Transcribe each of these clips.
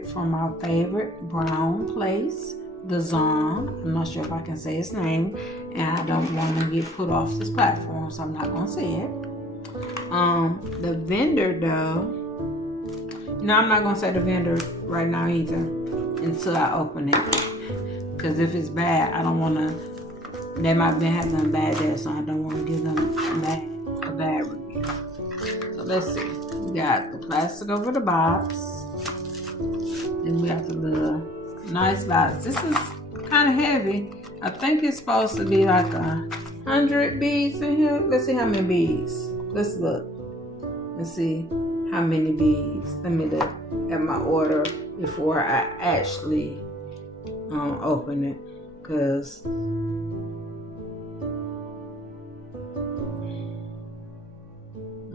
it from my favorite brown place, the Zon. I'm not sure if I can say his name, and I don't want to get put off this platform, so I'm not gonna say it. The vendor though, no, I'm not gonna say the vendor right now either until I open it, because if it's bad, I don't want to. They might be having bad day, so I don't want to give them a bad review. So let's see. We got the plastic over the box. Then we got the little nice box. This is kind of heavy. I think it's supposed to be like 100 beads in here. Let's see how many beads. Let's look and see how many beads. Let me look at my order before I actually open it, because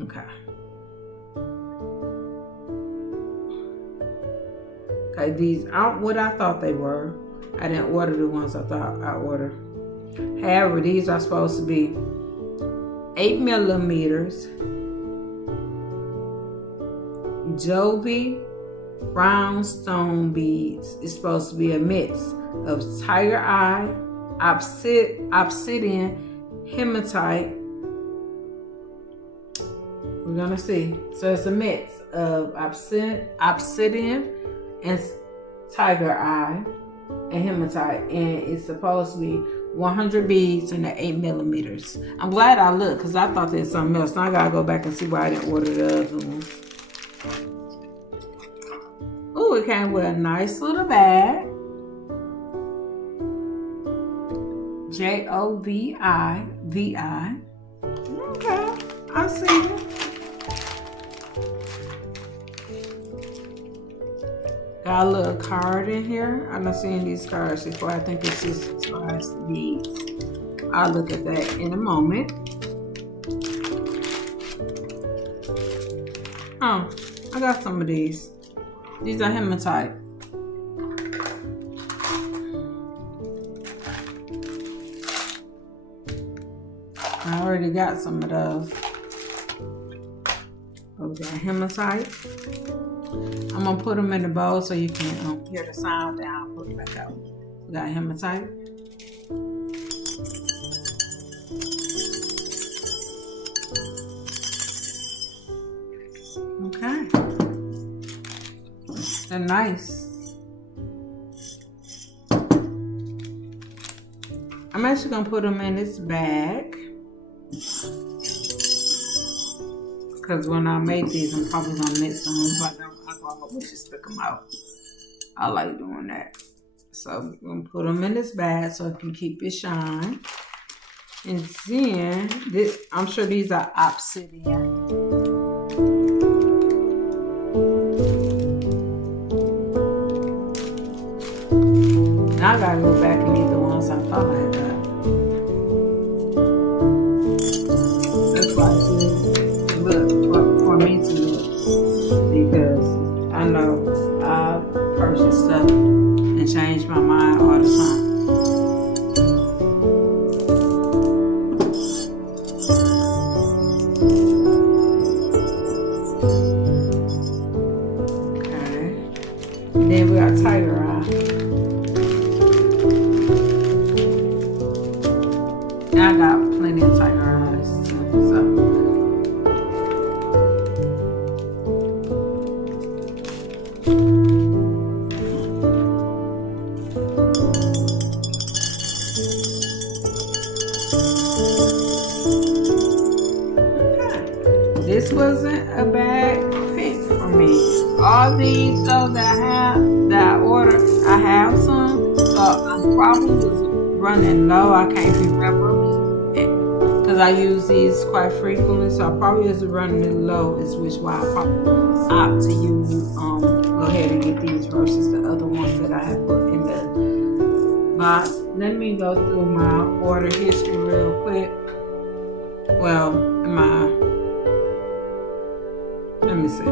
okay, these aren't what I thought they were. I didn't order the ones I thought I ordered. However, these are supposed to be 8 millimeters Jovi brown stone beads. It's supposed to be a mix of tiger eye, obsidian, hematite. We're gonna see. So it's a mix of obsidian and tiger eye and hematite, and it's supposed to be 100 beads in the 8 millimeters. I'm glad I looked, because I thought there's something else. Now I gotta go back and see why I didn't order the other ones. Oh, it came with a nice little bag. Jovi. Okay, I see it. Got a little card in here. I've not seen these cards before. I think it's just as far as the beads. I'll look at that in a moment. Oh, I got some of these. These are hematite. I already got some of those. Oh, we got hematite. I'm gonna put them in the bowl so you can hear the sound, then I'll put it back out. We got hematite. Okay. They're nice. I'm actually gonna put them in this bag, because when I make these, I'm probably gonna mix them. But we just stick them out. I like doing that. So I'm gonna put them in this bag so it can keep it shine. And then this, I'm sure these are obsidian. Now I gotta go back and eat the ones I thought I got. That's why it's good for me to look, because I know I purchase stuff and change my mind all the time. Okay. And then we got tiger eye. And I got plenty of tiger eyes too, so. This wasn't a bad pick for me. All these though that I ordered, I have some. So I'm probably just running low. I can't remember because I use these quite frequently. So I probably was running low, is which why I probably opt to use go ahead and get these versus the other ones that I have put in the box. Let me go through my order history real quick. Well, let me see.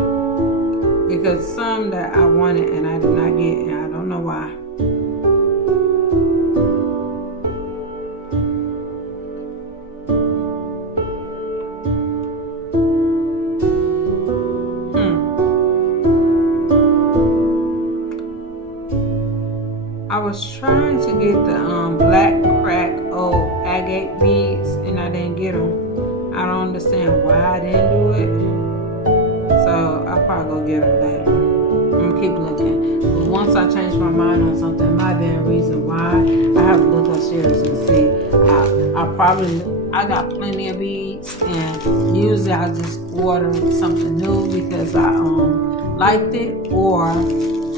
Because some that I wanted and I did not get, and I don't know why. was trying to get the black crack old agate beads, and I didn't get them. I don't understand why I didn't do it. So I'll probably go get them later. I'm gonna keep looking. But once I change my mind on something, it might be a reason why. I have to look upstairs and see. I got plenty of beads, and usually I just order something new because I liked it, or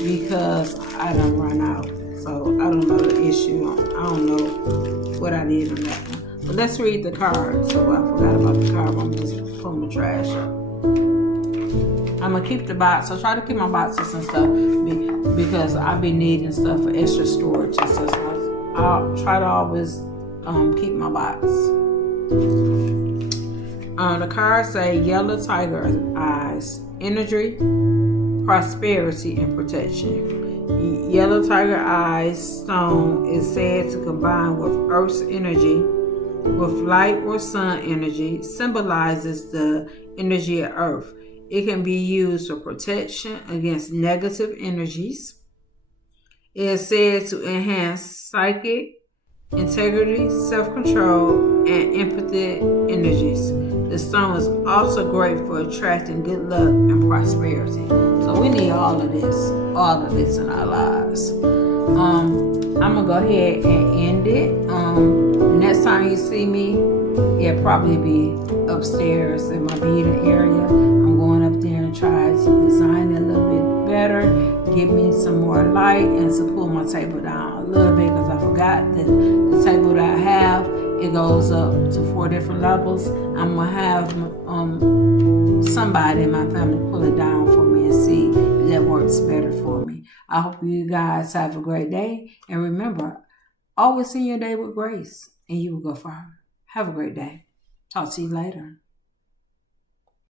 because I done run out. So I don't know the issue. I don't know what I did on that one. But let's read the card. So I forgot about the card. I'm just pulling my trash up. I'm gonna keep the box. I try to keep my boxes and stuff because I be needing stuff for extra storage and stuff. So I'll try to always keep my box. The card say yellow tiger eyes, energy, prosperity, and protection. Yellow tiger eyes stone is said to combine with Earth's energy with light or sun energy, symbolizes the energy of Earth. It can be used for protection against negative energies. It is said to enhance psychic integrity, self-control, and empathy energies. The stone is also great for attracting good luck and prosperity. So we need all of this in our lives. I'm gonna go ahead and end it. The next time you see me, it'll probably be upstairs in my beading area. I'm going up there and try to design it a little bit better, give me some more light, and to pull my table down a little bit because I forgot that the table that I have, it goes up to 4 different levels. I'm gonna have somebody in my family pull it down for me and see if that works better for me. I hope you guys have a great day, and remember, always end your day with grace and you will go far. Have a great day. Talk to you later.